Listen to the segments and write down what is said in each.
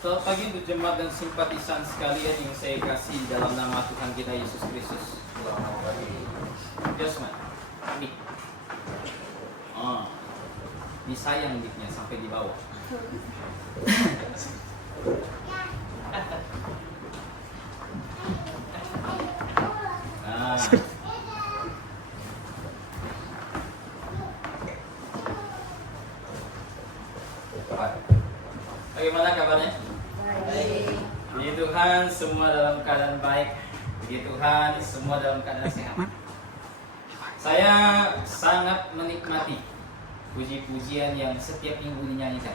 Selamat pagi untuk jemaat dan simpatisan sekalian yang saya kasih dalam nama Tuhan kita Yesus Kristus. Selamat pagi. Josman, Mik. Disayang Miknya sampai di bawah. Bagaimana kabarnya? Baik. Puji Tuhan, semua dalam keadaan baik. Puji Tuhan, semua dalam keadaan sehat. Saya sangat menikmati puji-pujian yang setiap minggu dinyanyikan.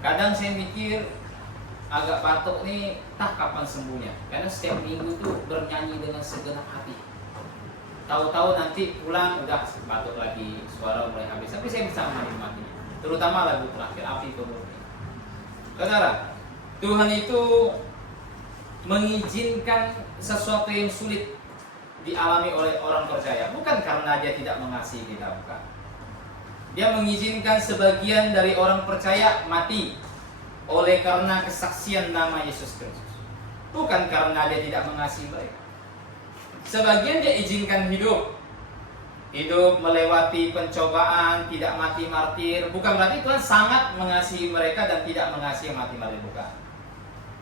Kadang saya mikir agak batuk nih, kapan sembuhnya? Karena setiap minggu tuh bernyanyi dengan segenap hati. Tahu-tahu nanti pulang udah batuk lagi, suara mulai habis. Tapi saya bisa menikmatinya. Terutama lagu terakhir, Api Pemurni. Saudara, Tuhan itu mengizinkan sesuatu yang sulit dialami oleh orang percaya, bukan karena dia tidak mengasihi kita, bukan. Dia mengizinkan sebagian dari orang percaya mati oleh karena kesaksian nama Yesus Kristus, bukan karena dia tidak mengasihi mereka. Sebagian dia izinkan hidup melewati pencobaan, tidak mati martir. Bukan berarti Tuhan sangat mengasihi mereka dan tidak mengasihi mati martir, bukan.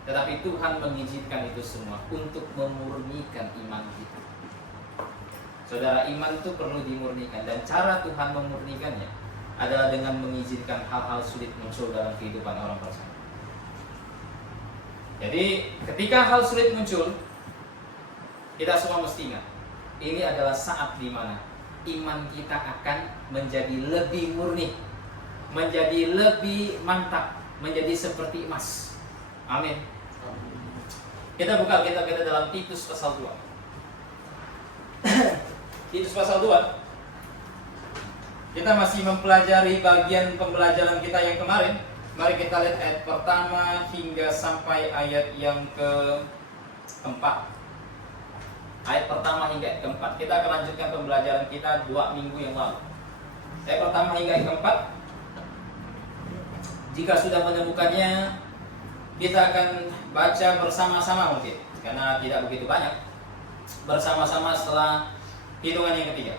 Tetapi Tuhan mengizinkan itu semua untuk memurnikan iman kita. Saudara, iman itu perlu dimurnikan, dan cara Tuhan memurnikannya adalah dengan mengizinkan hal-hal sulit muncul dalam kehidupan orang percaya. Jadi ketika hal sulit muncul, kita semua mesti ingat, ini adalah saat di mana iman kita akan menjadi lebih murni, menjadi lebih mantap, menjadi seperti emas. Amin. Kita buka kitab kita dalam Titus pasal 2. Titus pasal 2. Kita masih mempelajari bagian pembelajaran kita yang kemarin. Mari kita lihat ayat pertama hingga sampai ayat yang keempat. Ayat pertama hingga ayat keempat. Kita akan lanjutkan pembelajaran kita 2 minggu yang lalu. Ayat pertama hingga ayat keempat. Jika sudah menemukannya, kita akan baca bersama-sama mungkin, karena tidak begitu banyak. Bersama-sama setelah hitungan yang ketiga.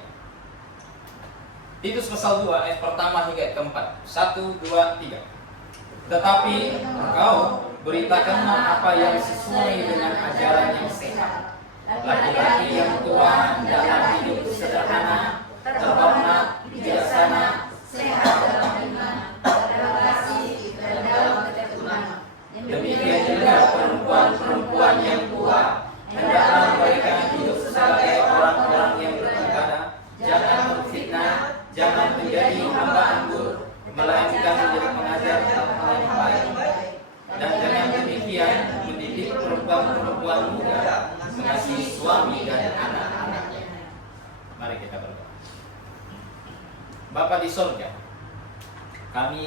Titus pasal 2 ayat pertama hingga ayat keempat. 1, 2, 3. Tetapi engkau beritakanlah apa yang sesuai dengan ajaran yang sehat. Laki-laki yang tua dalam hidup sederhana, terhormat, bijaksana, sehat dalam iman, dalam kasih, dan dalam ketekunan. Demikian juga perempuan-perempuan yang tua, hendaklah mereka hidup sebagai orang-orang yang beribadah, jangan berfitnah, jangan menjadi hamba anggur, melainkan menjadi pengajar dalam hal yang baik. Dan dengan demikian mendidik perempuan-perempuan muda mengasihi suami dan anak-anaknya. Mari kita berdoa. Bapa di sorga, kami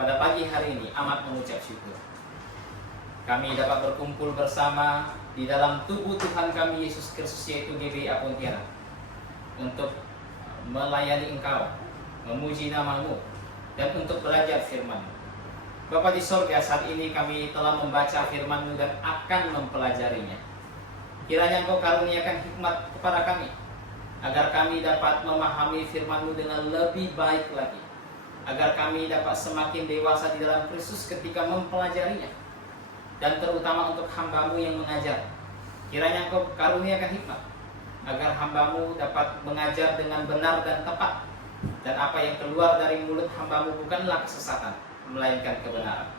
pada pagi hari ini amat mengucap syukur. Kami dapat berkumpul bersama di dalam tubuh Tuhan kami Yesus Kristus, yaitu GBI Pontianak, untuk melayani Engkau, memuji nama-Mu, dan untuk belajar firman-Mu. Bapa di sorga, saat ini kami telah membaca firman-Mu dan akan mempelajarinya. Kiranya Engkau karuniakan hikmat kepada kami, agar kami dapat memahami firman-Mu dengan lebih baik lagi, agar kami dapat semakin dewasa di dalam Kristus ketika mempelajarinya, dan terutama untuk hamba-Mu yang mengajar. Kiranya Engkau karuniakan hikmat, agar hamba-Mu dapat mengajar dengan benar dan tepat, dan apa yang keluar dari mulut hamba-Mu bukanlah kesesatan, melainkan kebenaran.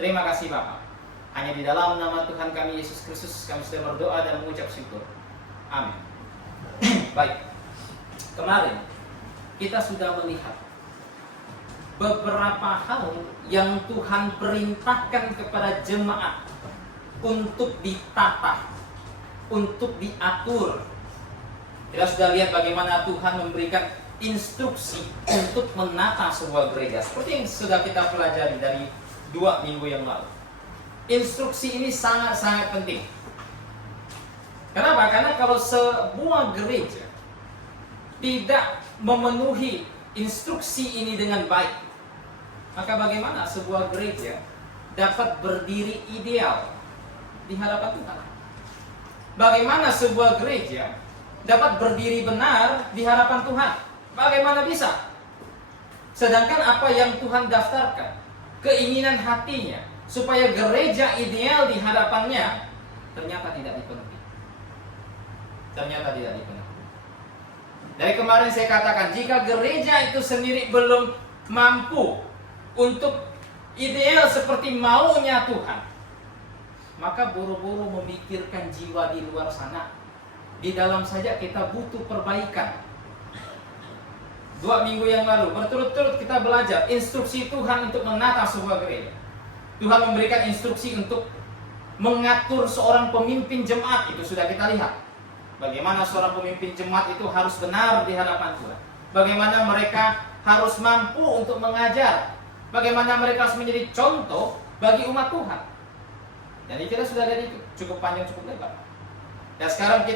Terima kasih Bapa. Hanya di dalam nama Tuhan kami Yesus Kristus kami sudah berdoa dan mengucap syukur. Amin. Baik. Kemarin kita sudah melihat beberapa hal yang Tuhan perintahkan kepada jemaat untuk ditata, untuk diatur. Kita sudah lihat bagaimana Tuhan memberikan instruksi untuk menata sebuah gereja, seperti yang sudah kita pelajari dari 2 minggu yang lalu. Instruksi ini sangat-sangat penting. Kenapa? Karena kalau sebuah gereja tidak memenuhi instruksi ini dengan baik, maka bagaimana sebuah gereja dapat berdiri ideal di hadapan Tuhan? Bagaimana sebuah gereja dapat berdiri benar di hadapan Tuhan? Bagaimana bisa? Sedangkan apa yang Tuhan daftarkan, keinginan hatinya supaya gereja ideal di hadapannya, ternyata tidak dipenuhi. Ternyata tidak dipenuhi. Dari kemarin saya katakan, jika gereja itu sendiri belum mampu untuk ideal seperti maunya Tuhan, maka buru-buru memikirkan jiwa di luar sana. Di dalam saja kita butuh perbaikan. 2 minggu yang lalu berturut-turut kita belajar instruksi Tuhan untuk menata sebuah gereja. Tuhan memberikan instruksi untuk mengatur seorang pemimpin jemaat, itu sudah kita lihat. Bagaimana seorang pemimpin jemaat itu harus benar di hadapan Tuhan. Bagaimana mereka harus mampu untuk mengajar. Bagaimana mereka harus menjadi contoh bagi umat Tuhan. Jadi kita sudah lihat itu, cukup panjang, cukup lebar. Dan sekarang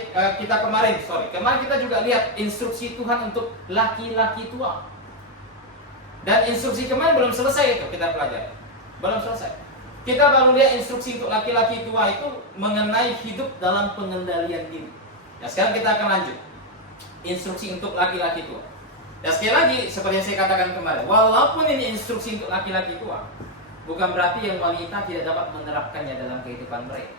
kemarin kita juga lihat instruksi Tuhan untuk laki-laki tua. Dan instruksi kemarin belum selesai itu kita pelajari. Belum selesai. Kita baru lihat instruksi untuk laki-laki tua itu mengenai hidup dalam pengendalian diri. Nah, sekarang kita akan lanjut. Instruksi untuk laki-laki tua. Dan sekali lagi, seperti yang saya katakan kemarin, walaupun ini instruksi untuk laki-laki tua, bukan berarti yang wanita tidak dapat menerapkannya dalam kehidupan mereka.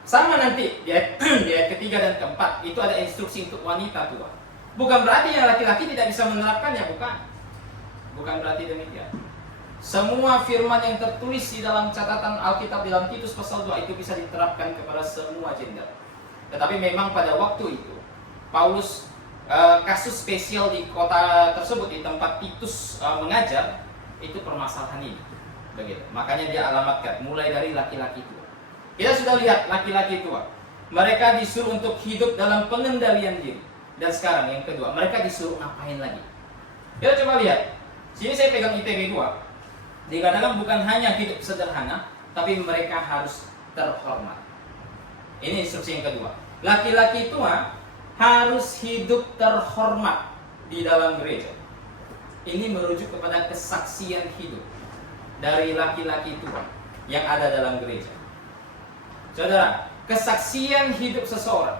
Sama nanti di ayat ketiga dan keempat itu ada instruksi untuk wanita tua. Bukan berarti yang laki-laki tidak bisa menerapkannya, bukan. Bukan berarti demikian. Semua firman yang tertulis di dalam catatan Alkitab dalam Titus pasal 2 itu bisa diterapkan kepada semua gender. Tetapi memang pada waktu itu Paulus kasus spesial di kota tersebut, di tempat Titus mengajar, itu permasalahan ini. Begitu. Makanya dia alamatkan mulai dari laki-laki tua. Kita sudah lihat laki-laki tua, mereka disuruh untuk hidup dalam pengendalian diri. Dan sekarang yang kedua, mereka disuruh ngapain lagi? Kita coba lihat. Sini saya pegang ITB 2. Dikatakan bukan hanya hidup sederhana, tapi mereka harus terhormat. Ini instruksi yang kedua. Laki-laki tua harus hidup terhormat di dalam gereja. Ini merujuk kepada kesaksian hidup dari laki-laki tua yang ada dalam gereja. Saudara, kesaksian hidup seseorang,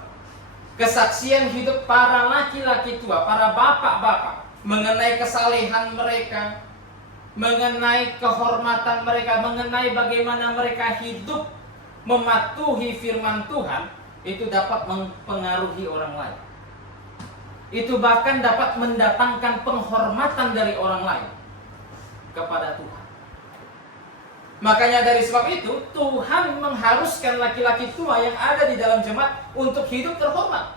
kesaksian hidup para laki-laki tua, para bapak-bapak, mengenai kesalehan mereka, mengenai kehormatan mereka, mengenai bagaimana mereka hidup mematuhi firman Tuhan, itu dapat mempengaruhi orang lain. Itu bahkan dapat mendatangkan penghormatan dari orang lain kepada Tuhan. Makanya dari sebab itu Tuhan mengharuskan laki-laki tua yang ada di dalam jemaat untuk hidup terhormat.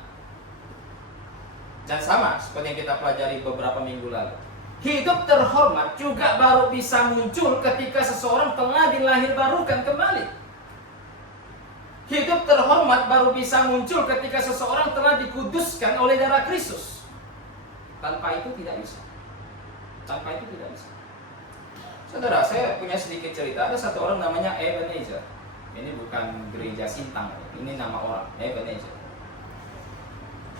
Dan sama seperti yang kita pelajari beberapa minggu lalu, hidup terhormat juga baru bisa muncul ketika seseorang telah dilahirbarukan kembali. Hidup terhormat baru bisa muncul ketika seseorang telah dikuduskan oleh darah Kristus. Tanpa itu tidak bisa. Tanpa itu tidak bisa. Saudara, saya punya sedikit cerita. Ada satu orang namanya Ebenezer. Ini bukan gereja Sintang, ini nama orang, Ebenezer.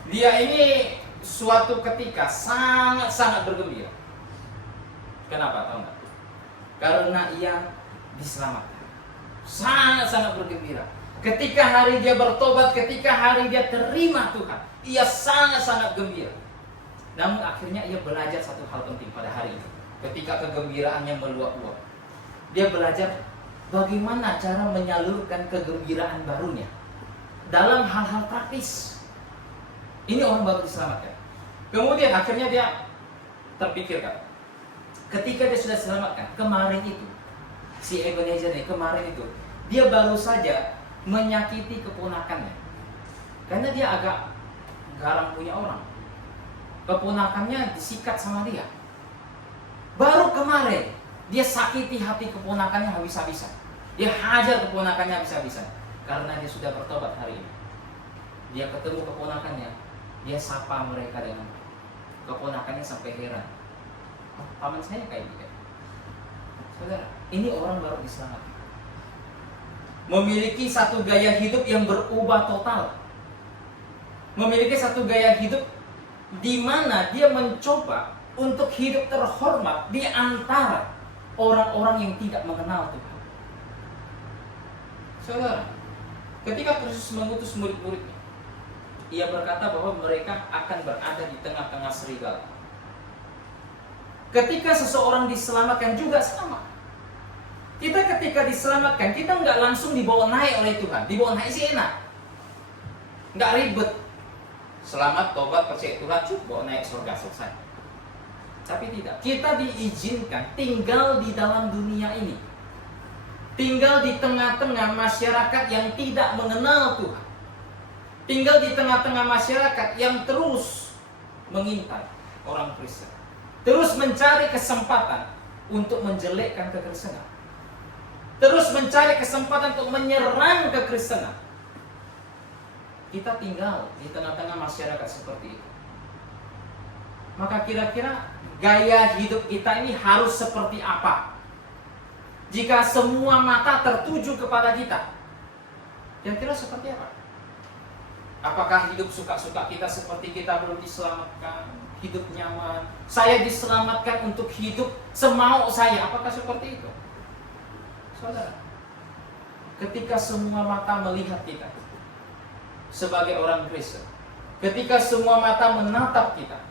Dia ini suatu ketika sangat-sangat bergembira. Kenapa? Tahu nggak? Karena ia diselamatkan. Sangat-sangat bergembira. Ketika hari dia bertobat, ketika hari dia terima Tuhan, ia sangat-sangat gembira. Namun akhirnya ia belajar satu hal penting pada hari ini. Ketika kegembiraannya meluap-luap, dia belajar bagaimana cara menyalurkan kegembiraan barunya dalam hal-hal praktis. Ini orang baru diselamatkan. Kemudian akhirnya dia terpikirkan, ketika dia sudah diselamatkan, kemarin itu, si Ebenezer ini kemarin itu, dia baru saja menyakiti keponakannya. Karena dia agak garang punya orang. Keponakannya disikat sama dia. Baru kemarin dia sakiti hati keponakannya habis-habisan. Dia hajar keponakannya habis-habisan karena dia sudah bertobat hari ini. Dia ketemu keponakannya, dia sapa mereka dengan keponakannya sampai heran. Oh, paman saya kayak gitu. Saudara, ini orang baru diselamatkan. Memiliki satu gaya hidup yang berubah total. Memiliki satu gaya hidup di mana dia mencoba untuk hidup terhormat di antara orang-orang yang tidak mengenal Tuhan. Saudara, ketika Kristus mengutus murid-muridnya, ia berkata bahwa mereka akan berada di tengah-tengah serigala. Ketika seseorang diselamatkan juga sama. Kita ketika diselamatkan, kita nggak langsung dibawa naik oleh Tuhan. Dibawa naik sih enak, nggak ribet. Selamat, tobat, percaya Tuhan, cukup bawa naik surga, selesai. Tapi tidak, kita diizinkan tinggal di dalam dunia ini, tinggal di tengah-tengah masyarakat yang tidak mengenal Tuhan, tinggal di tengah-tengah masyarakat yang terus mengintai orang Kristen, terus mencari kesempatan untuk menjelekkan kekristenan, terus mencari kesempatan untuk menyerang kekristenan. Kita tinggal di tengah-tengah masyarakat seperti itu. Maka kira-kira gaya hidup kita ini harus seperti apa? Jika semua mata tertuju kepada kita, kira-kira seperti apa? Apakah hidup suka-suka kita seperti kita belum diselamatkan, hidup nyaman, saya diselamatkan untuk hidup semau saya, apakah seperti itu? Saudara, ketika semua mata melihat kita sebagai orang Kristen, ketika semua mata menatap kita,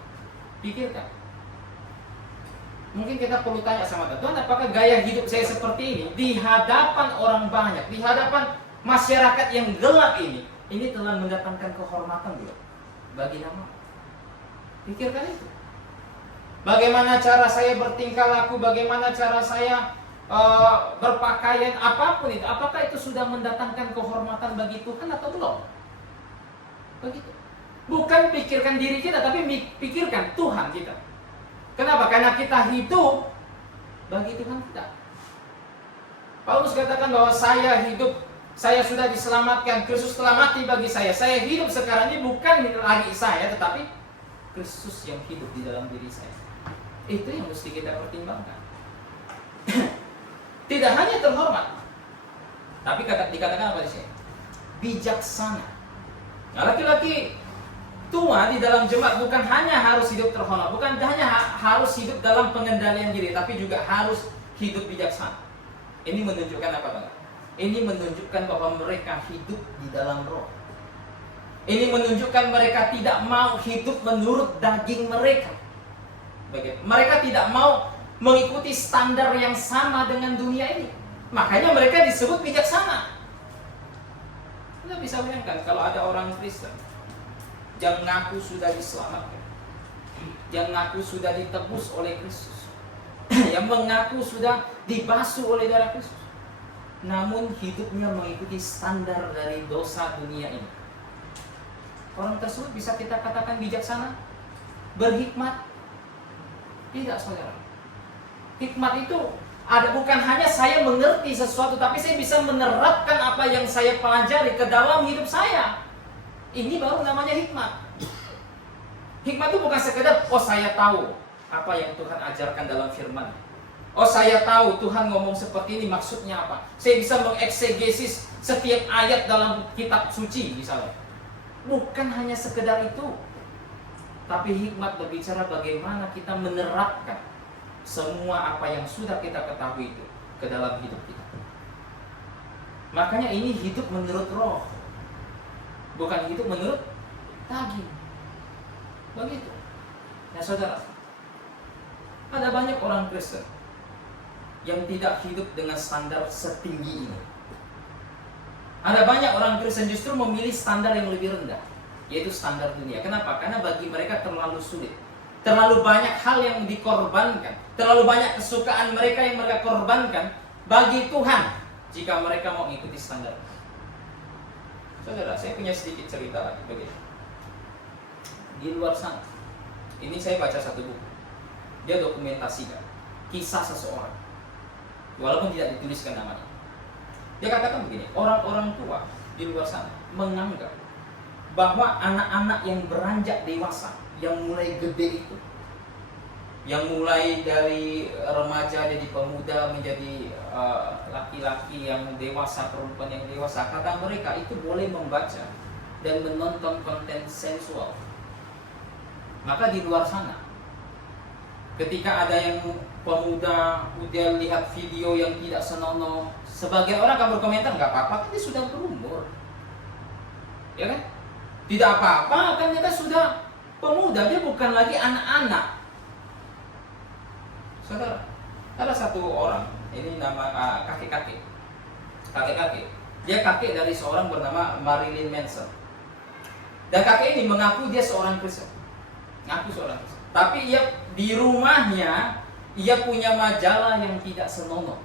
pikirkan. Mungkin kita perlu tanya sama Tuhan, apakah gaya hidup saya seperti ini di hadapan orang banyak, di hadapan masyarakat yang gelap ini telah mendatangkan kehormatan belum bagi nama? Pikirkan itu. Bagaimana cara saya bertingkah laku, bagaimana cara saya berpakaian, apapun itu, apakah itu sudah mendatangkan kehormatan bagi Tuhan atau belum? Begitu. Bukan pikirkan diri kita, tapi pikirkan Tuhan kita. Kenapa? Karena kita hidup bagi Tuhan kita. Paulus katakan bahwa saya hidup, saya sudah diselamatkan, Kristus telah mati bagi saya. Saya hidup sekarang ini bukan lagi saya, tetapi Kristus yang hidup di dalam diri saya. Itu yang mesti kita pertimbangkan. Tidak hanya terhormat, tapi dikatakan apa di sini? Bijaksana. Nah, laki-laki tua di dalam jemaat bukan hanya harus hidup terhormat, bukan hanya harus hidup dalam pengendalian diri, tapi juga harus hidup bijaksana. Ini menunjukkan apa, Bang? Ini menunjukkan bahwa mereka hidup di dalam roh. Ini menunjukkan mereka tidak mau hidup menurut daging mereka. Mereka tidak mau mengikuti standar yang sama dengan dunia ini. Makanya mereka disebut bijaksana. Kita bisa bayangkan kalau ada orang Kristen yang mengaku sudah diselamatkan, yang mengaku sudah ditebus oleh Kristus, yang mengaku sudah dibasuh oleh darah Kristus, namun hidupnya mengikuti standar dari dosa dunia ini. Orang tersebut bisa kita katakan bijaksana, berhikmat? Tidak, saudara. Hikmat itu ada bukan hanya saya mengerti sesuatu, tapi saya bisa menerapkan apa yang saya pelajari ke dalam hidup saya. Ini baru namanya hikmat. Hikmat itu bukan sekedar, oh saya tahu apa yang Tuhan ajarkan dalam firman. Oh saya tahu Tuhan ngomong seperti ini, maksudnya apa. Saya bisa mengeksegesis setiap ayat dalam kitab suci misalnya. Bukan hanya sekedar itu. Tapi hikmat berbicara bagaimana kita menerapkan semua apa yang sudah kita ketahui itu ke dalam hidup kita. Makanya ini hidup menurut roh, bukan hidup menurut daging. Begitu. Nah saudara, ada banyak orang Kristen yang tidak hidup dengan standar setinggi ini. Ada banyak orang Kristen justru memilih standar yang lebih rendah, yaitu standar dunia. Kenapa? Karena bagi mereka terlalu sulit. Terlalu banyak hal yang dikorbankan, terlalu banyak kesukaan mereka yang mereka korbankan bagi Tuhan jika mereka mau mengikuti standar. Saudara, saya punya sedikit cerita lagi begini. Di luar sana, ini saya baca satu buku. Dia dokumentasikan kisah seseorang, walaupun tidak dituliskan namanya. Dia katakan begini, orang-orang tua di luar sana menganggap bahwa anak-anak yang beranjak dewasa, yang mulai gede itu, yang mulai dari remaja jadi pemuda menjadi laki-laki yang dewasa, perempuan yang dewasa, kata mereka itu boleh membaca dan menonton konten sensual. Maka di luar sana, ketika ada yang pemuda, dia lihat video yang tidak senonoh. Sebagian orang akan berkomentar, nggak apa-apa, kan dia sudah berumur, ya kan? Tidak apa-apa, kan dia kan sudah pemuda, dia bukan lagi anak-anak. Saudara, ada satu orang, ini nama kakek-kakek, dia kakek dari seorang bernama Marilyn Manson. Dan kakek ini mengaku dia seorang Kristen, tapi ia di rumahnya ia punya majalah yang tidak senonoh.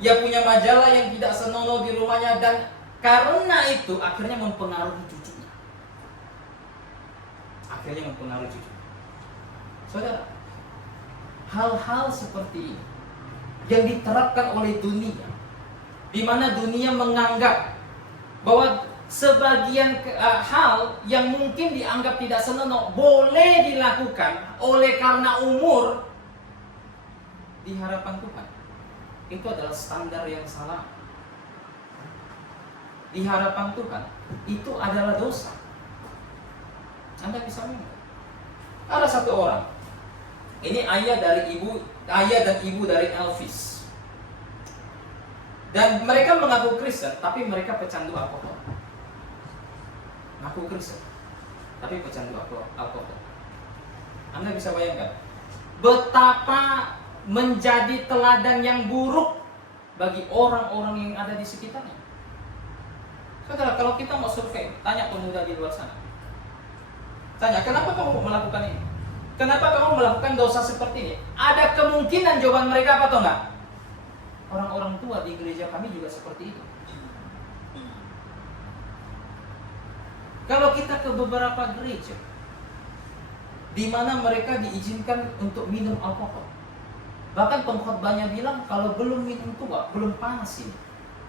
Ia punya majalah yang tidak senonoh di rumahnya, dan karena itu akhirnya mempengaruhi cucunya. Saudara, hal-hal seperti ini yang diterapkan oleh dunia, di mana dunia menganggap bahwa sebagian hal yang mungkin dianggap tidak senonoh boleh dilakukan oleh karena umur di hadapan Tuhan. Itu adalah standar yang salah. Di hadapan Tuhan itu adalah dosa. Anda bisa lihat. Ada satu orang. Ini ayah dan ibu dari Elvis. Dan mereka mengaku Kristen, tapi mereka pecandu alkohol. Ngaku Kristen, tapi pecandu alkohol. Anda bisa bayangkan betapa menjadi teladan yang buruk bagi orang-orang yang ada di sekitarnya. Saudara, kalau kita mau survei, tanya pemuda di luar sana. Tanya, kenapa kamu melakukan ini? Kenapa kamu melakukan dosa seperti ini? Ada kemungkinan jawaban mereka apa atau enggak? Orang-orang tua di gereja kami juga seperti itu. Kalau kita ke beberapa gereja di mana mereka diizinkan untuk minum alkohol, bahkan pengkhotbahnya bilang kalau belum minum tua, belum panas ini,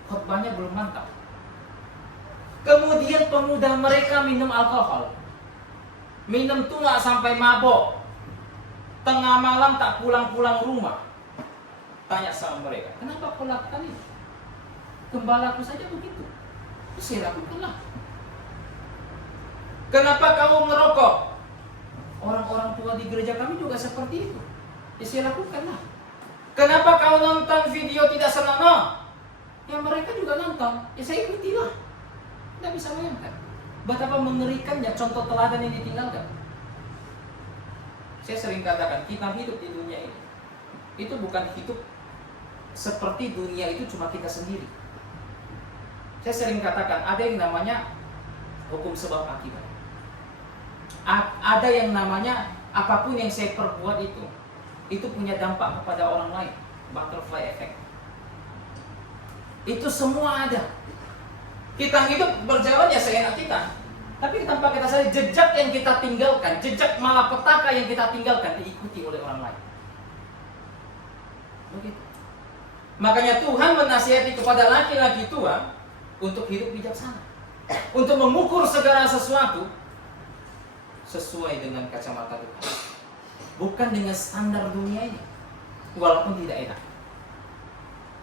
khotbahnya belum mantap. Kemudian pemuda mereka minum alkohol, minum tua sampai mabok, tengah malam tak pulang-pulang rumah. Tanya sama mereka, kenapa kau lakukan ini? Gembalaku saja begitu, saya lakukanlah. Kenapa kamu ngerokok? Orang-orang tua di gereja kami juga seperti itu. Ya saya lakukanlah. Kenapa kau nonton video tidak senonoh? Ya mereka juga nonton. Ya saya ikutilah. Tidak bisa bayangkan betapa mengerikannya contoh teladan yang ditinggalkan. Saya sering katakan, kita hidup di dunia ini itu bukan hidup seperti dunia itu cuma kita sendiri. Saya sering katakan, ada yang namanya hukum sebab akibat. Ada yang namanya apapun yang saya perbuat itu punya dampak kepada orang lain, butterfly effect. Itu semua ada. Kita hidup berjalan ya seenak kita, tapi tanpa kita sadari jejak yang kita tinggalkan, jejak malapetaka yang kita tinggalkan diikuti oleh orang lain. Begitu. Makanya Tuhan menasihati kepada laki-laki tua untuk hidup bijaksana, untuk mengukur segala sesuatu sesuai dengan kacamata Tuhan, bukan dengan standar dunia ini. Walaupun tidak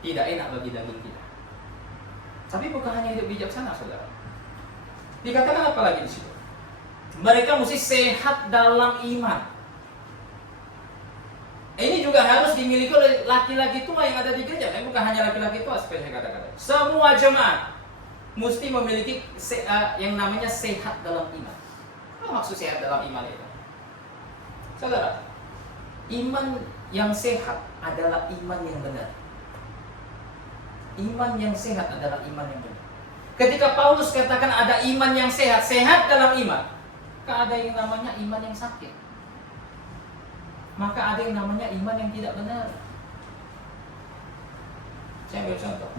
enak bagi daging kita, tapi bukan hanya hidup bijaksana, saudara. Dikatakan apa lagi di situ? Mereka mesti sehat dalam iman. Ini juga harus dimiliki oleh laki-laki tua yang ada di gereja. Bukan hanya laki-laki tua, seperti saya katakan. Semua jemaat mesti memiliki yang namanya sehat dalam iman. Apa maksud sehat dalam iman itu? Saudara, iman yang sehat adalah iman yang benar. Iman yang sehat adalah iman yang benar. Ketika Paulus katakan ada iman yang sehat, sehat dalam iman, maka ada yang namanya iman yang sakit. Maka ada yang namanya iman yang tidak benar. Saya ambil contoh.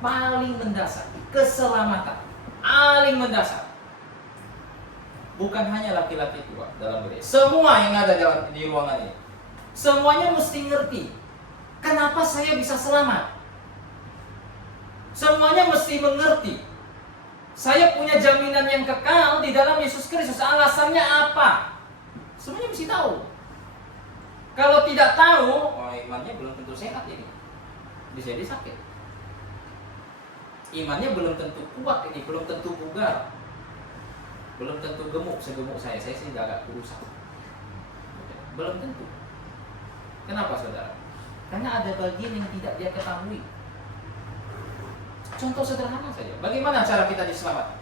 Paling mendasar, keselamatan, paling mendasar. Bukan hanya laki-laki tua dalam gereja, semua yang ada di ruangan ini, semuanya mesti ngerti kenapa saya bisa selamat. Semuanya mesti mengerti saya punya jaminan yang kekal di dalam Yesus Kristus. Alasannya apa? Semuanya mesti tahu. Kalau tidak tahu, imannya belum tentu sehat ini, bisa jadi sakit. Imannya belum tentu kuat ini, belum tentu bugar, belum tentu gemuk segemuk saya sih agak kurusan. Belum tentu. Kenapa saudara? Karena ada bagian yang tidak dia ketahui. Contoh sederhana saja, bagaimana cara kita diselamatkan?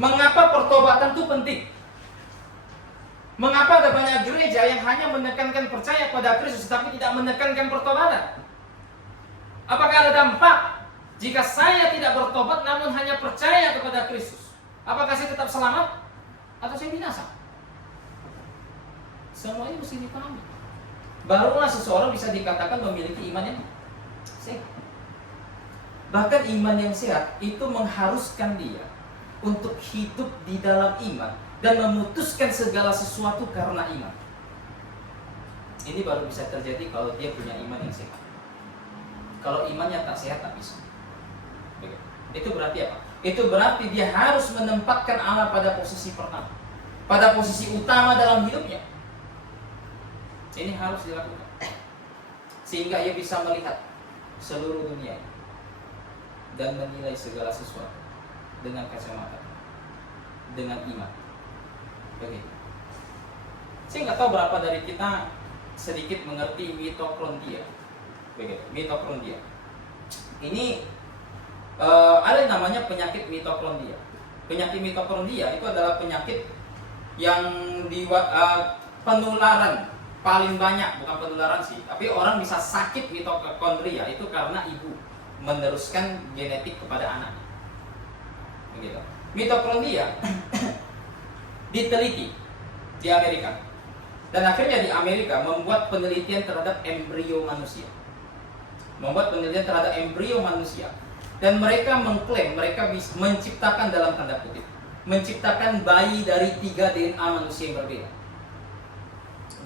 Mengapa pertobatan itu penting? Mengapa ada banyak gereja yang hanya menekankan percaya pada Kristus tapi tidak menekankan pertobatan? Apakah ada dampak jika saya tidak bertobat namun hanya percaya kepada Kristus? Apakah saya tetap selamat atau saya binasa? Semuanya mesti dipahami. Barulah seseorang bisa dikatakan memiliki iman yang sehat. Bahkan iman yang sehat itu mengharuskan dia untuk hidup di dalam iman dan memutuskan segala sesuatu karena iman. Ini baru bisa terjadi kalau dia punya iman yang sehat. Kalau imannya tak sehat, tak bisa. Itu berarti apa? Itu berarti dia harus menempatkan Allah pada posisi pertama, pada posisi utama dalam hidupnya. Ini harus dilakukan sehingga ia bisa melihat seluruh dunia dan menilai segala sesuatu dengan kacamata, dengan iman. Begitu. Saya nggak tahu berapa dari kita sedikit mengerti mitokondria. Begitu, mitokondria. Ini ada yang namanya penyakit mitokondria. Penyakit mitokondria itu adalah penyakit yang penularan paling banyak, bukan penularan sih, tapi orang bisa sakit mitokondria itu karena ibu meneruskan genetik kepada anaknya. Begitu. Mitokondria diteliti di Amerika, dan akhirnya di Amerika membuat penelitian terhadap embrio manusia, dan mereka mengklaim mereka bisa menciptakan, dalam tanda kutip, menciptakan bayi dari 3 DNA manusia yang berbeda.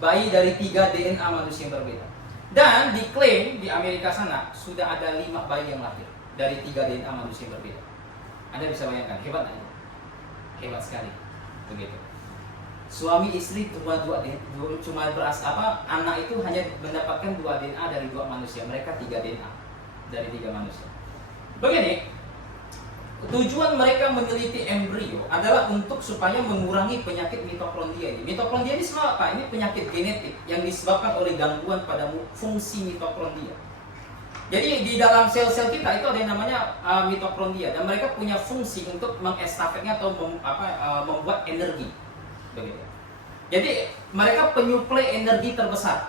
Bayi dari 3 DNA manusia yang berbeda. Dan diklaim di Amerika sana sudah ada 5 bayi yang lahir dari 3 DNA manusia yang berbeda. Anda bisa bayangkan, hebat kan? Hebat sekali. Begitu. Suami istri anak itu hanya mendapatkan 2 DNA dari 2 manusia. Mereka 3 DNA dari 3 manusia. Begini, tujuan mereka meneliti embrio adalah untuk supaya mengurangi penyakit mitokondria ini. Mitokondria ini sebenarnya apa? Ini penyakit genetik yang disebabkan oleh gangguan pada fungsi mitokondria. Jadi di dalam sel-sel kita itu ada yang namanya mitokondria, dan mereka punya fungsi untuk mengestafetnya atau membuat energi. Begitu. Jadi mereka penyuplai energi terbesar.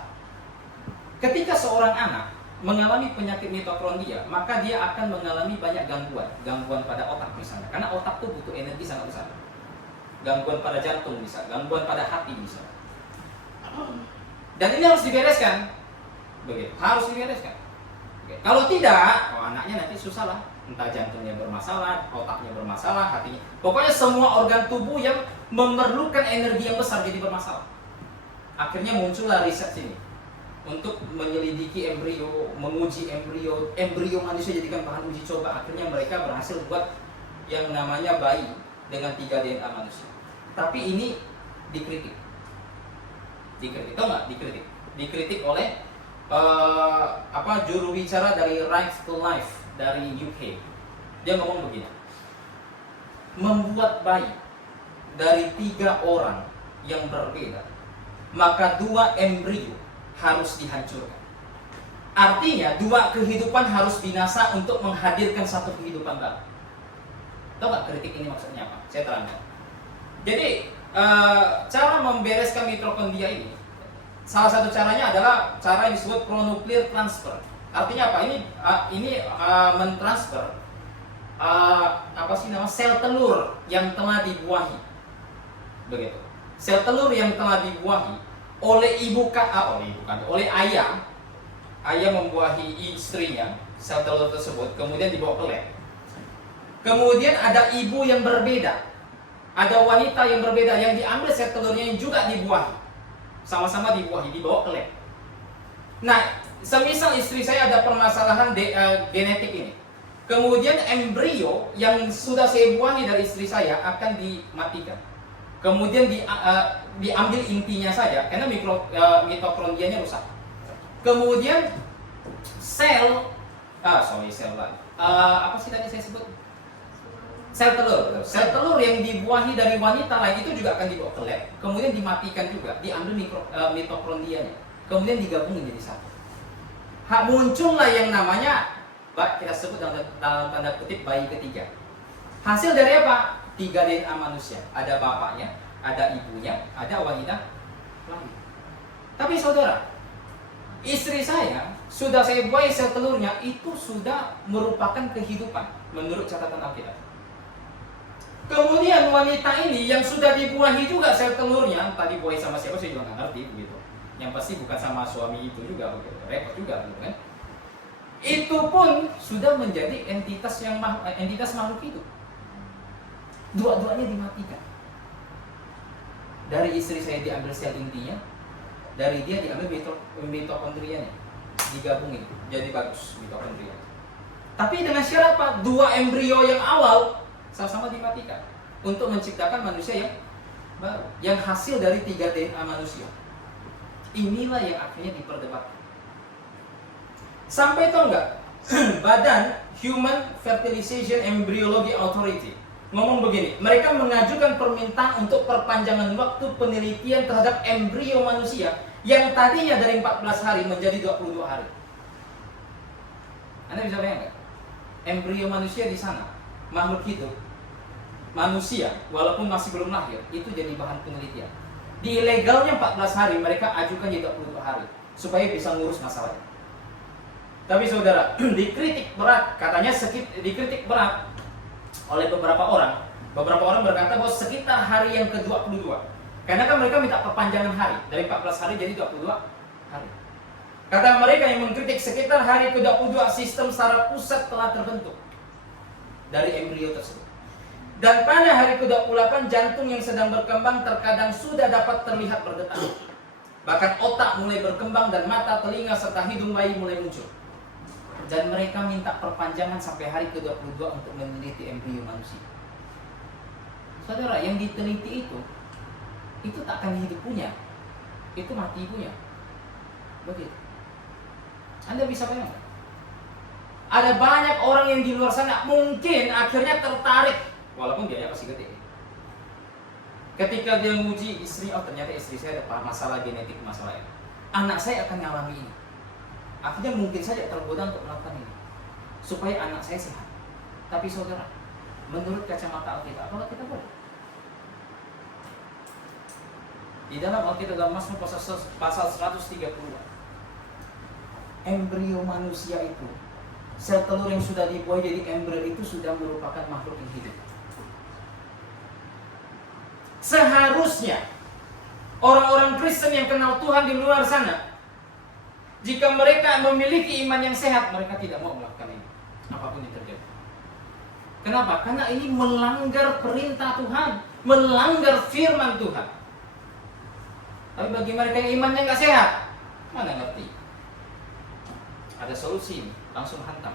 Ketika seorang anak mengalami penyakit mitokondria, maka dia akan mengalami banyak gangguan pada otak misalnya, karena otak itu butuh energi sangat besar. Gangguan pada jantung bisa, gangguan pada hati bisa. Dan ini harus dibereskan. Begitu, harus dibereskan. Oke. Kalau tidak, anaknya nanti susah lah. Entah jantungnya bermasalah, otaknya bermasalah, hatinya. Pokoknya semua organ tubuh yang memerlukan energi yang besar jadi bermasalah. Akhirnya muncullah riset sini untuk menyelidiki embrio, menguji embrio manusia jadikan bahan uji coba. Akhirnya mereka berhasil buat yang namanya bayi dengan 3 DNA manusia. Tapi ini dikritik. Tahu nggak? Dikritik oleh juru bicara dari Right to Life dari UK. Dia ngomong begini, membuat bayi dari 3 orang yang berbeda, maka 2 embrio harus dihancurkan. Artinya 2 kehidupan harus binasa untuk menghadirkan 1 kehidupan baru. Tahu nggak kritik ini maksudnya apa? Saya terangkan. Jadi cara membereskan mitokondria ini, salah satu caranya adalah cara yang disebut chronoclear transfer. Artinya apa? Ini mentransfer sel telur yang telah dibuahi. Begitu. Sel telur yang telah dibuahi oleh oleh ayah membuahi istrinya, sel telur tersebut kemudian dibawa ke lab. Kemudian ada ibu yang berbeda, ada wanita yang berbeda yang diambil sel telurnya yang juga dibuahi, sama-sama dibuahi, dibawa ke lab. Nah, semisal istri saya ada permasalahan genetik ini, kemudian embrio yang sudah saya buahi dari istri saya akan dimatikan. Kemudian diambil intinya saja karena mitokondrianya rusak. Kemudian sel Sel telur. Sel telur yang dibuahi dari wanita lain itu juga akan dibawa ke lab, kemudian dimatikan juga, diambil mitokondrianya, kemudian digabungin jadi satu. Muncullah yang namanya, kita sebut dalam tanda kutip bayi ketiga. Hasil dari apa? 3 DNA manusia. Ada bapaknya, ada ibunya, ada wanita lain. Tapi saudara, istri saya sudah saya buai sel telurnya itu sudah merupakan kehidupan menurut catatan Alkitab. Kemudian wanita ini yang sudah dibuahi juga sel telurnya, tadi buai sama siapa saya juga nggak ngerti begitu. Yang pasti bukan sama suami itu juga begitu, repot juga gitu kan. Itu pun sudah menjadi entitas makhluk hidup. Dua-duanya dimatikan. Dari istri saya diambil sel intinya, dari dia diambil mitokondrianya, digabungin jadi bagus mitokondria. Tapi dengan syarat apa? 2 embrio yang awal sama-sama dimatikan untuk menciptakan manusia yang baru, yang hasil dari 3 DNA manusia. Inilah yang akhirnya diperdebatkan. Sampai tau nggak? Badan Human Fertilization Embryology Authority ngomong begini, mereka mengajukan permintaan untuk perpanjangan waktu penelitian terhadap embrio manusia yang tadinya dari 14 hari menjadi 22 hari. Anda bisa bayangkan? Embrio manusia di sana, makhluk hidup, manusia, walaupun masih belum lahir, itu jadi bahan penelitian. Di ilegalnya 14 hari, mereka ajukan jadi 22 hari, supaya bisa ngurus masalahnya. Tapi saudara, dikritik berat, katanya dikritik berat oleh beberapa orang. Beberapa orang berkata bahwa sekitar hari yang ke-22. Karena kan mereka minta perpanjangan hari, dari 14 hari jadi 22 hari. Kata mereka yang mengkritik, sekitar hari ke-22 sistem saraf pusat telah terbentuk dari embrio tersebut. Dan pada hari ke-28 jantung yang sedang berkembang terkadang sudah dapat terlihat berdetak. Bahkan otak mulai berkembang dan mata, telinga, serta hidung bayi mulai muncul. Dan mereka minta perpanjangan sampai hari ke-22 untuk meneliti embrio manusia. Saudara, yang diteliti itu tak akan hidup punya, itu mati punya. Begitu. Anda bisa bayangkan? Ada banyak orang yang di luar sana mungkin akhirnya tertarik, walaupun biayanya pasti gede. Ketika dia menguji istri, oh ternyata istri saya ada masalah genetik, masalah ini. Anak saya akan mengalami ini. Akhirnya mungkin saja tergoda untuk melakukan ini supaya anak saya sehat. Tapi saudara, menurut kacamata Alkitab, apakah kita boleh? Di dalam Alkitab dalam Mazmur pasal 132, embrio manusia itu, sel telur yang sudah dibuai jadi embrio itu sudah merupakan makhluk yang hidup. Seharusnya orang-orang Kristen yang kenal Tuhan di luar sana, jika mereka memiliki iman yang sehat, mereka tidak mau melakukan ini, apapun yang terjadi. Kenapa? Karena ini melanggar perintah Tuhan, melanggar firman Tuhan. Tapi bagi mereka yang imannya nggak sehat, mana ngerti? Ada solusi, langsung hantam.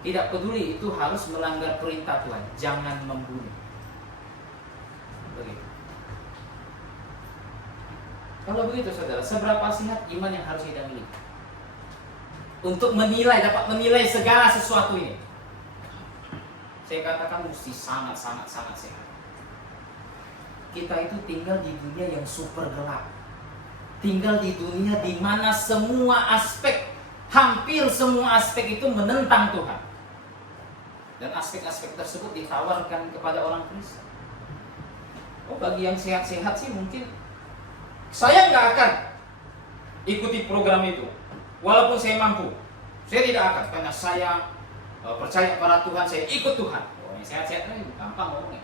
Tidak peduli itu harus melanggar perintah Tuhan, jangan membunuh. Begitu. Kalau begitu saudara, seberapa sehat iman yang harus kita miliki untuk dapat menilai segala sesuatu ini? Saya katakan mesti sangat sehat. Kita itu tinggal di dunia yang super gelap. Tinggal di dunia di mana hampir semua aspek itu menentang Tuhan. Dan aspek-aspek tersebut ditawarkan kepada orang Kristen. Oh, bagi yang sehat-sehat sih mungkin saya nggak akan ikuti program itu, walaupun saya mampu. Saya tidak akan, karena saya percaya pada Tuhan, saya ikut Tuhan. Oh, yang sehat-sehat ini gampang ngomongnya.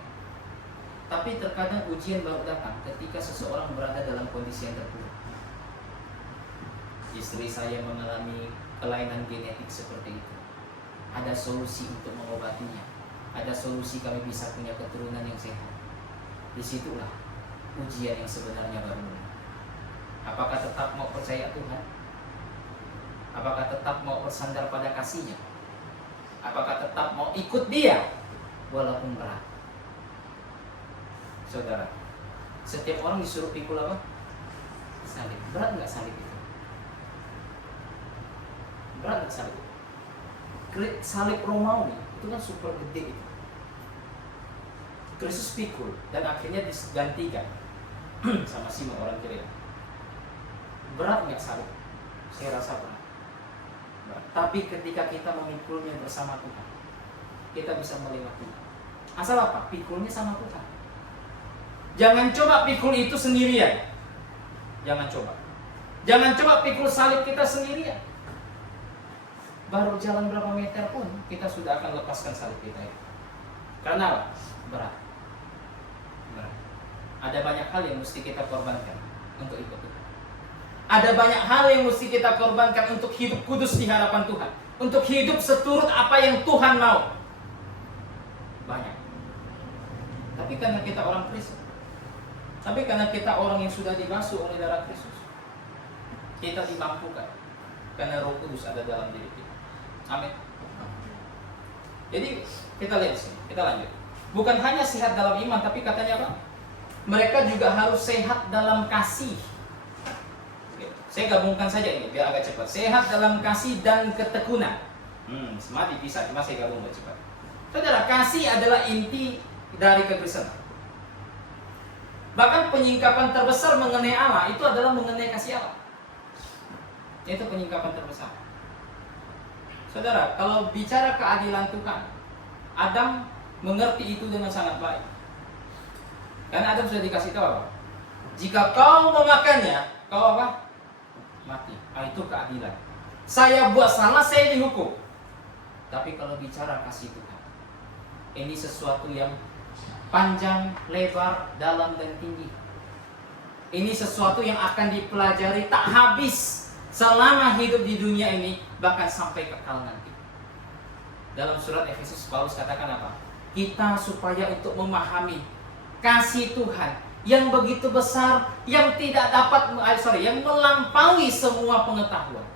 Tapi terkadang ujian baru datang ketika seseorang berada dalam kondisi yang terpuruk. Istri saya mengalami kelainan genetik seperti itu. Ada solusi untuk mengobatinya. Ada solusi kami bisa punya keturunan yang sehat. Disitulah ujian yang sebenarnya baru mulai. Apakah tetap mau percaya Tuhan? Apakah tetap mau bersandar pada kasih-Nya? Apakah tetap mau ikut Dia walaupun berat? Saudara, setiap orang disuruh pikul apa? Salib. Berat nggak salib itu? Berat nggak salib itu? Salib Romawi itu kan super gede itu. Kristus pikul dan akhirnya digantikan sama Simon orang Kirene. Berat nggak salib? Saya rasa berat. Tapi ketika kita memikulnya bersama Tuhan, kita bisa melihat Tuhan. Asal apa? Pikulnya sama Tuhan. Jangan coba pikul itu sendirian. Jangan coba. Jangan coba pikul salib kita sendirian. Baru jalan berapa meter pun kita sudah akan lepaskan salib kita itu. Karena apa? Berat. Berat. Ada banyak hal yang mesti kita korbankan untuk ikut Tuhan. Ada banyak hal yang mesti kita korbankan untuk hidup kudus di hadapan Tuhan. Untuk hidup seturut apa yang Tuhan mau. Banyak. Tapi karena kita orang Kristen, tapi karena kita orang yang sudah dibasuh oleh darah Kristus, kita dimampukan karena Roh Kudus ada dalam diri kita. Amin. Jadi kita lihat sini, kita lanjut. Bukan hanya sehat dalam iman, tapi katanya apa? Mereka juga harus sehat dalam kasih. Saya gabungkan saja ini biar agak cepat. Sehat dalam kasih dan ketekunan. Semua dipisah, cuma saya gabung cepat. Saudara, kasih adalah inti dari kekristenan. Bahkan penyingkapan terbesar mengenai Allah itu adalah mengenai kasih Allah. Itu penyingkapan terbesar. Saudara, kalau bicara keadilan Tuhan, Adam mengerti itu dengan sangat baik. Karena Adam sudah dikasih tahu apa? Jika kau memakannya, kau apa? Mati. Itu keadilan. Saya buat salah, saya dihukum. Tapi kalau bicara kasih Tuhan, ini sesuatu yang panjang, lebar, dalam dan tinggi. Ini sesuatu yang akan dipelajari tak habis selama hidup di dunia ini, bahkan sampai kekal nanti. Dalam surat Efesus Paulus katakan apa? Kita supaya untuk memahami kasih Tuhan yang begitu besar, yang tidak dapat, yang melampaui semua pengetahuan.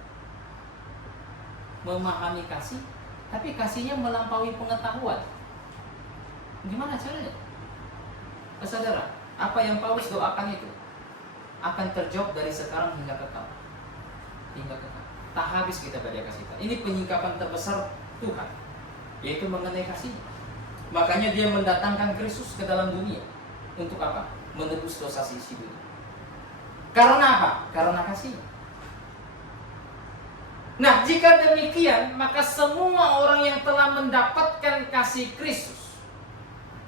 Memahami kasih, tapi kasihnya melampaui pengetahuan. Gimana caranya? Saudara, apa yang Paulus doakan itu akan terjawab dari sekarang hingga kekal. Hingga kekal. Tak habis kita belajar kasih Tuhan. Ini penyingkapan terbesar Tuhan, yaitu mengenai kasih. Makanya dia mendatangkan Kristus ke dalam dunia. Untuk apa? Menebus dosa sisi dunia. Karena apa? Karena kasih. Nah, jika demikian, maka semua orang yang telah mendapatkan kasih Kristus,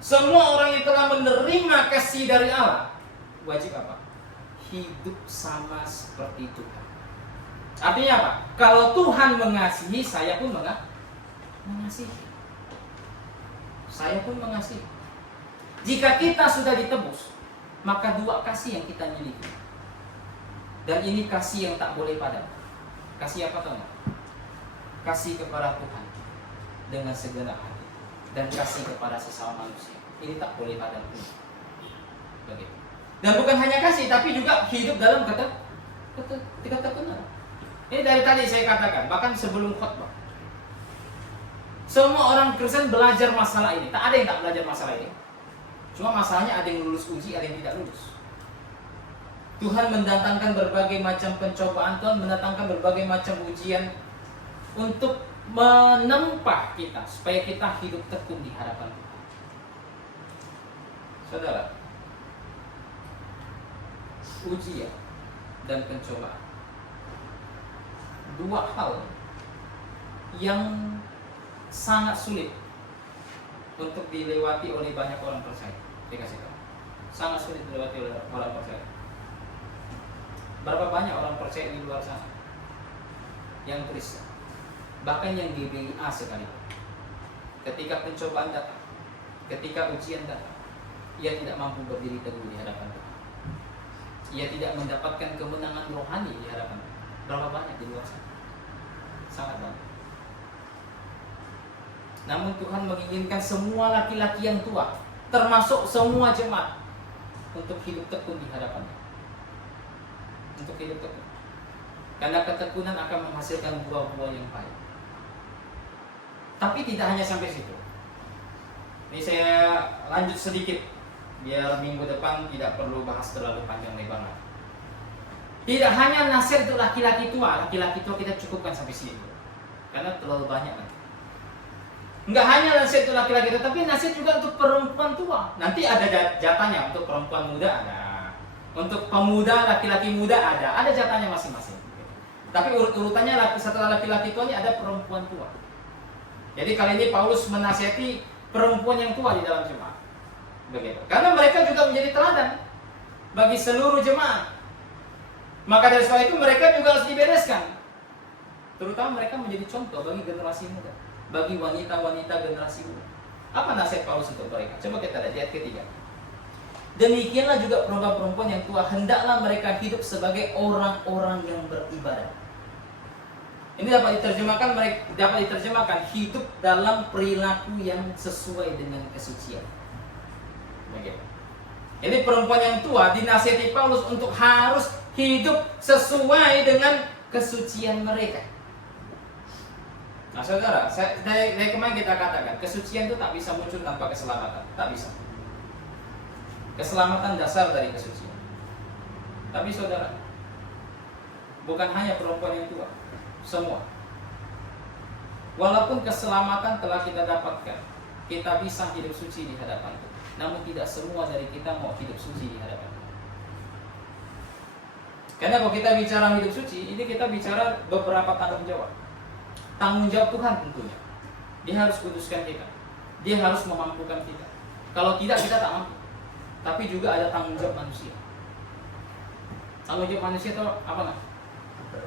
semua orang yang telah menerima kasih dari Allah, wajib apa? Hidup sama seperti Tuhan. Artinya apa? Kalau Tuhan mengasihi, saya pun mengasihi. Saya pun mengasihi. Jika kita sudah ditebus, maka dua kasih yang kita miliki. Dan ini kasih yang tak boleh padam. Kasih apa tahu? Kasih kepada Tuhan dengan segenap hati, dan kasih kepada sesama manusia. Ini tak boleh padam. Begitu. Dan bukan hanya kasih, tapi juga hidup dalam ketekunan. Ini dari tadi saya katakan, bahkan sebelum khotbah. Semua orang Kristen belajar masalah ini. Tak ada yang tak belajar masalah ini. Cuma masalahnya ada yang lulus uji, ada yang tidak lulus. Tuhan mendatangkan berbagai macam pencobaan, Tuhan mendatangkan berbagai macam ujian untuk menempa kita supaya kita hidup tekun di hadapan Tuhan. Saudara, ujian dan pencobaan, dua hal yang sangat sulit untuk dilewati oleh banyak orang percaya. Dikasih tahu, sangat sulit dilewati oleh orang percaya. Berapa banyak orang percaya di luar sana yang Kristen, bahkan yang GBIA sekalipun, ketika pencobaan datang, ketika ujian datang, ia tidak mampu berdiri teguh di hadapan Tuhan. Ia tidak mendapatkan kemenangan rohani di hadapan Tuhan. Berapa banyak di luar sana? Sangat banyak. Namun Tuhan menginginkan semua laki-laki yang tua, termasuk semua jemaat, untuk hidup tekun di hadapan-Nya. Untuk hidup tekun. Karena ketekunan akan menghasilkan buah-buah yang baik. Tapi tidak hanya sampai situ. Ini saya lanjut sedikit, biar minggu depan tidak perlu bahas terlalu panjang lebar. Tidak hanya nasihat untuk laki-laki tua kita cukupkan sampai sini, karena terlalu banyak. Enggak hanya nasihat untuk laki-laki, tetapi nasihat juga untuk perempuan tua. Nanti ada jatahnya, untuk perempuan muda ada, untuk pemuda, laki-laki muda ada jatahnya masing-masing. Tapi urut-urutannya setelah laki-laki tua ini ada perempuan tua. Jadi kali ini Paulus menasihati perempuan yang tua di dalam jemaat. Begitu. Karena mereka juga menjadi teladan bagi seluruh jemaat. Maka dari sebab itu mereka juga harus dibereskan. Terutama mereka menjadi contoh bagi generasi muda, bagi wanita-wanita generasi muda. Apa nasihat Paulus untuk mereka? Coba kita lihat ayat ketiga. Demikianlah juga perempuan-perempuan yang tua, hendaklah mereka hidup sebagai orang-orang yang beribadah. Ini dapat diterjemahkan hidup dalam perilaku yang sesuai dengan kesucian. Begitu. Ini perempuan yang tua dinasihati Paulus untuk harus hidup sesuai dengan kesucian mereka. Nah saudara, dari kemarin kita katakan kesucian itu tak bisa muncul tanpa keselamatan, tak bisa. Keselamatan dasar dari kesucian. Tapi saudara, bukan hanya perempuan yang tua, semua. Walaupun keselamatan telah kita dapatkan, kita bisa hidup suci di hadapan Tuhan. Namun tidak semua dari kita mau hidup suci di hadapan Tuhan. Karena kalau kita bicara hidup suci, ini kita bicara beberapa tanggung jawab. Tanggung jawab Tuhan tentunya. Dia harus kuduskan kita. Dia harus memampukan kita. Kalau tidak, kita tak mampu. Tapi juga ada tanggung jawab manusia. Tanggung jawab manusia itu apa nggak?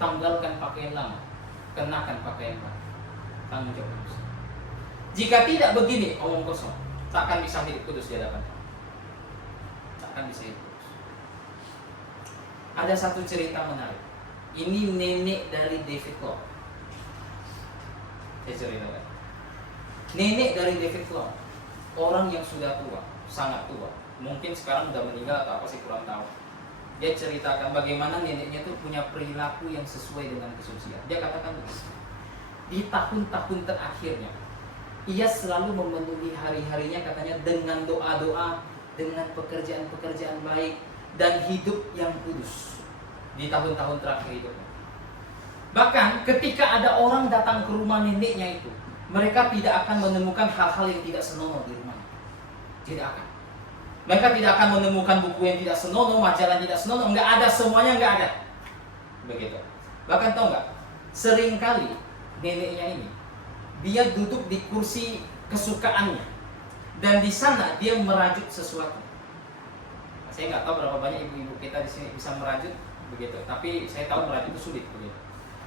Tanggalkan pakaian lama, kenakan pakaian baru. Tanggung jawab manusia. Jika tidak begini, omong kosong, tak akan bisa hidup kudus di hadapan Tuhan. Tak akan bisa hidup kudus. Ada satu cerita menarik. Ini nenek dari David Long. Saya ceritakan. Nenek dari David Long, orang yang sudah tua, sangat tua. Mungkin sekarang sudah meninggal atau apa sih, kurang tahu. Dia ceritakan bagaimana neneknya itu punya perilaku yang sesuai dengan kesucian. Dia katakan begini, di tahun-tahun terakhirnya, ia selalu memenuhi hari-harinya katanya dengan doa-doa, dengan pekerjaan-pekerjaan baik, dan hidup yang kudus. Di tahun-tahun terakhir hidupnya. Bahkan ketika ada orang datang ke rumah neneknya itu, mereka tidak akan menemukan hal-hal yang tidak senonoh di rumahnya. Tidak akan. Mereka tidak akan menemukan buku yang tidak senonoh, majalah yang tidak senonoh, enggak ada, semuanya enggak ada. Begitu. Bahkan tahu enggak? Seringkali neneknya ini, dia duduk di kursi kesukaannya, dan di sana dia merajut sesuatu. Saya nggak tahu berapa banyak ibu-ibu kita di sini bisa merajut begitu, tapi saya tahu merajut itu sulit begitu.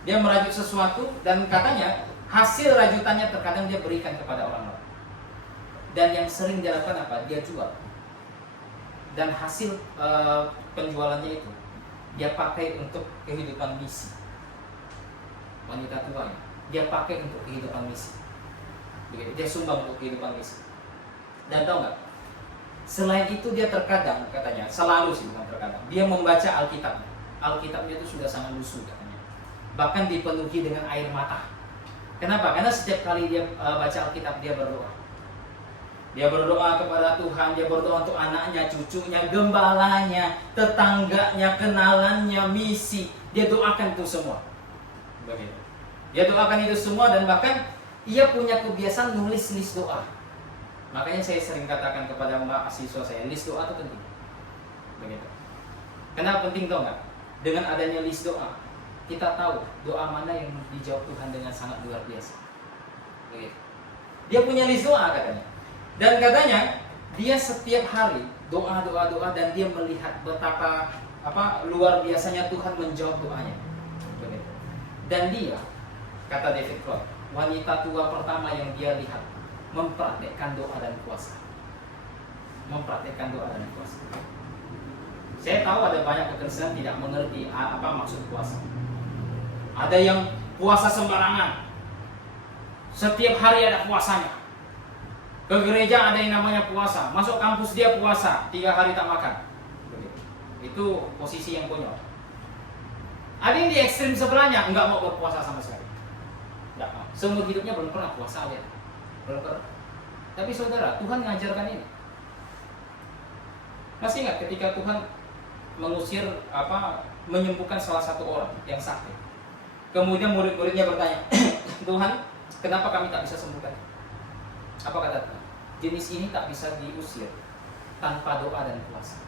Dia merajut sesuatu dan katanya hasil rajutannya terkadang dia berikan kepada orang-orang. Dan yang sering dia lakukan apa? Dia jual. Dan hasil penjualannya itu dia pakai untuk kehidupan misi. Wanita tua dia pakai untuk kehidupan misi. Begitu. Dia sumbang untuk kehidupan misi. Dan tahu nggak? Selain itu dia terkadang katanya, selalu sih bukan terkadang, dia membaca Alkitab. Alkitabnya itu sudah sangat lusuh katanya. Bahkan dipenuhi dengan air mata. Kenapa? Karena setiap kali dia baca Alkitab dia berdoa. Dia berdoa kepada Tuhan, dia berdoa untuk anaknya, cucunya, gembalanya, tetangganya, kenalannya, misi. Dia doakan itu semua. Begitu. Dia doakan itu semua dan bahkan ia punya kebiasaan nulis list doa. Makanya saya sering katakan kepada mahasiswa saya, list doa itu penting. Begitu. Kenapa penting tau nggak? Dengan adanya list doa, kita tahu doa mana yang dijawab Tuhan dengan sangat luar biasa. Begitu. Dia punya list doa katanya. Dan katanya dia setiap hari doa dan dia melihat betapa luar biasanya Tuhan menjawab doanya. Begitu. Dan dia, kata David Croft, wanita tua pertama yang dia lihat mempraktekkan doa dan puasa. Mempraktekkan doa dan puasa. Saya tahu ada banyak kekristenan tidak mengerti apa maksud puasa. Ada yang puasa sembarangan. Setiap hari ada puasanya. Ke gereja ada yang namanya puasa. Masuk kampus dia puasa, 3 hari tak makan. Itu posisi yang konyol. Ada yang di ekstrim sebelahnya, enggak mau berpuasa sama sekali. Enggak mau. Seumur hidupnya belum pernah puasa ya. Belum pernah. Tapi saudara, Tuhan mengajarkan ini. Masih ingat ketika Tuhan mengusir menyembuhkan salah satu orang yang sakit. Kemudian murid-muridnya bertanya, Tuhan, kenapa kami tak bisa sembuhkan? Apa kata Tuhan? Jenis ini tak bisa diusir tanpa doa dan puasa.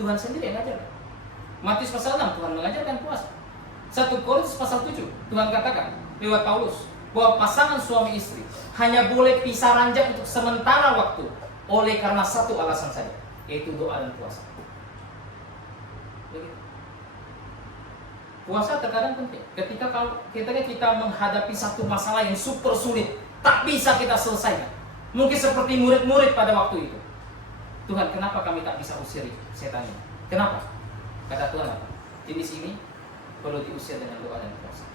Tuhan sendiri yang ngajarkan. Matius pasal 6 Tuhan mengajarkan puasa. 1 Korintus pasal 7 Tuhan katakan lewat Paulus bahwa pasangan suami istri hanya boleh pisah ranjang untuk sementara waktu oleh karena satu alasan saja, yaitu doa dan puasa. Begitu. Puasa terkadang penting. Ketika kita menghadapi satu masalah yang super sulit, tak bisa kita selesaikan. Mungkin seperti murid-murid pada waktu itu. Tuhan, kenapa kami tak bisa usir setan ini? Kenapa? Kata Tuhan apa? Jenis ini perlu diusir dengan doa dan puasa.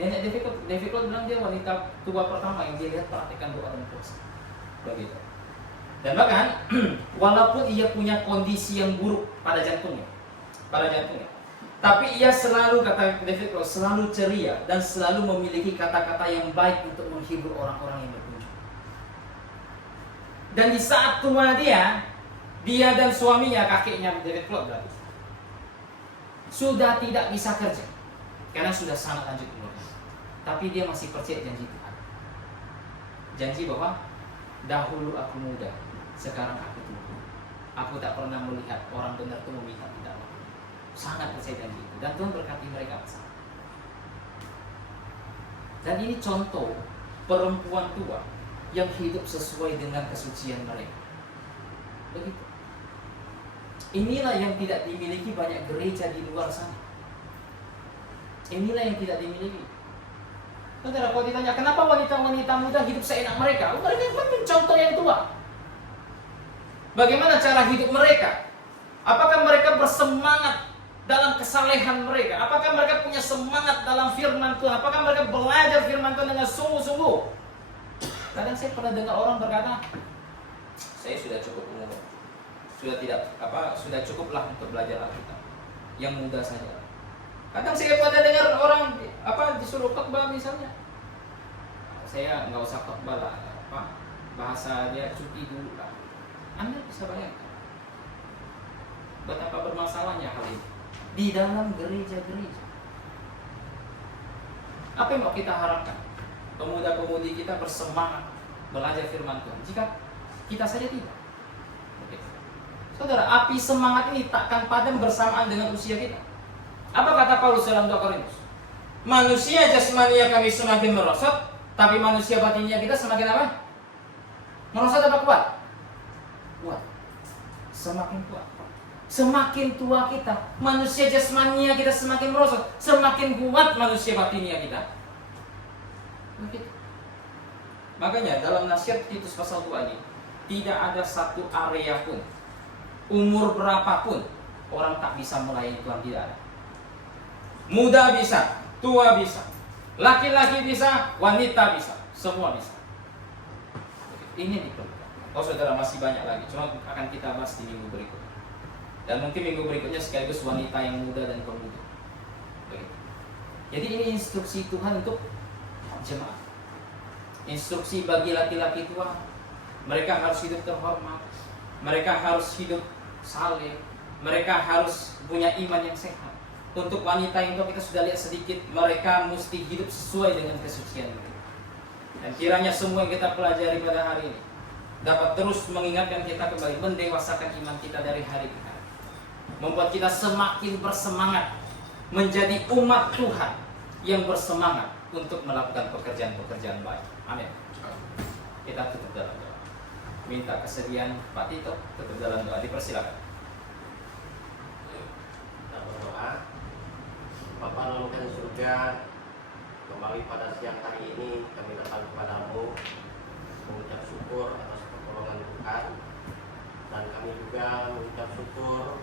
Nenek David bilang dia wanita tua pertama yang dia lihat praktikkan doa dan puasa. Begitu. Dan bahkan walaupun ia punya kondisi yang buruk pada jantungnya, tapi ia selalu, kata David, selalu ceria dan selalu memiliki kata-kata yang baik untuk menghibur orang-orang yang berkunjung. Dan di saat tua dia dan suaminya, kakeknya David berarti, sudah tidak bisa kerja karena sudah sangat lanjut umur. Tapi dia masih percaya janji Tuhan. Janji bahwa dahulu aku muda, sekarang aku tua. Aku tak pernah melihat orang benar itu meminta tidak. Sangat percaya janji itu. Dan Tuhan berkati mereka bersama. Dan ini contoh perempuan tua yang hidup sesuai dengan kesucian mereka. Begitu. Inilah yang tidak dimiliki banyak gereja di luar sana. Inilah yang tidak dimiliki. Saudara, kalau ditanya kenapa wanita-wanita muda hidup seenak mereka, mereka kan mencontoh yang tua. Bagaimana cara hidup mereka? Apakah mereka bersemangat dalam kesalehan mereka? Apakah mereka punya semangat dalam firman Tuhan? Apakah mereka belajar firman Tuhan dengan sungguh-sungguh? Kadang saya pernah dengar orang berkata, saya sudah cukup umur, sudah cukuplah untuk belajar Alkitab. Yang muda saja. Kadang saya pada dengar orang disuruh khotbah misalnya, saya nggak usah khotbah lah, bahasa dia cuti dulu lah. Anda bisa bayangkan betapa bermasalahnya hal ini di dalam gereja-gereja. Apa yang mau kita harapkan? Pemuda-pemudi kita bersemangat belajar firman Tuhan. Jika kita saja tidak. Saudara, api semangat ini takkan padam bersamaan dengan usia kita. Apa kata Paulus dalam 2 Korintus? Manusia jasmania kami semakin merosot, tapi manusia batinnya kita semakin apa? Merosot apa kuat? Kuat. Semakin kuat. Semakin tua kita, manusia jasmania kita semakin merosot, semakin kuat manusia batinnya kita. Begitu. Makanya dalam nasihat Titus pasal 2 ini, tidak ada satu area pun, umur berapapun, orang tak bisa melayani Tuhan, tidak ada. Muda bisa, tua bisa, laki-laki bisa, wanita bisa, semua bisa. Ini diperlukan. Oh saudara, masih banyak lagi, cuma akan kita bahas di minggu berikutnya. Dan mungkin minggu berikutnya sekaligus wanita yang muda dan pemuda. Begitu. Jadi ini instruksi Tuhan untuk jemaat. Instruksi bagi laki-laki tua, mereka harus hidup terhormat, mereka harus hidup saleh, mereka harus punya iman yang sehat. Untuk wanita yang kita sudah lihat sedikit, mereka mesti hidup sesuai dengan kesucian mereka. Dan kiranya semua yang kita pelajari pada hari ini dapat terus mengingatkan kita kembali, mendewasakan iman kita dari hari ke hari, membuat kita semakin bersemangat menjadi umat Tuhan yang bersemangat untuk melakukan pekerjaan-pekerjaan baik. Amin. Kita tutup dalam doa. Minta kesediaan Pak Tito tutup dalam doa. Dipersilakan. Kita berdoa. Bapa dalam surga, kembali pada siang hari ini kami datang kepadamu mengucap syukur atas pertolongan Tuhan, dan kami juga mengucap syukur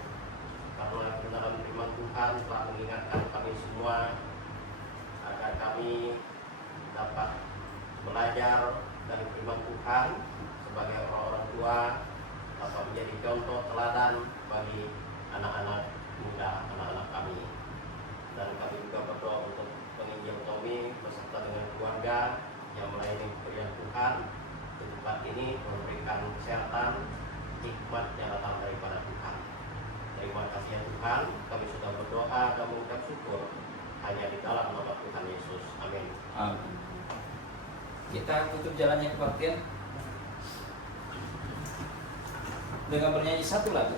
karena kebenaran firman Tuhan telah mengingatkan kami semua agar kami dapat belajar dari firman Tuhan sebagai orang-orang tua, dapat menjadi contoh teladan bagi anak-anak muda, anak-anak kami. Dan kami juga berdoa untuk penginjil Tommy beserta dengan keluarga yang melayani pemberian Tuhan di tempat ini, memberikan kesehatan, hikmat yang datang daripada Tuhan. Terima kasih ya Tuhan, kami sudah berdoa dan mengucap syukur hanya di dalam nama Tuhan Yesus. Amin. Amin. kita tutup jalannya kebaktian dengan bernyanyi satu lagu.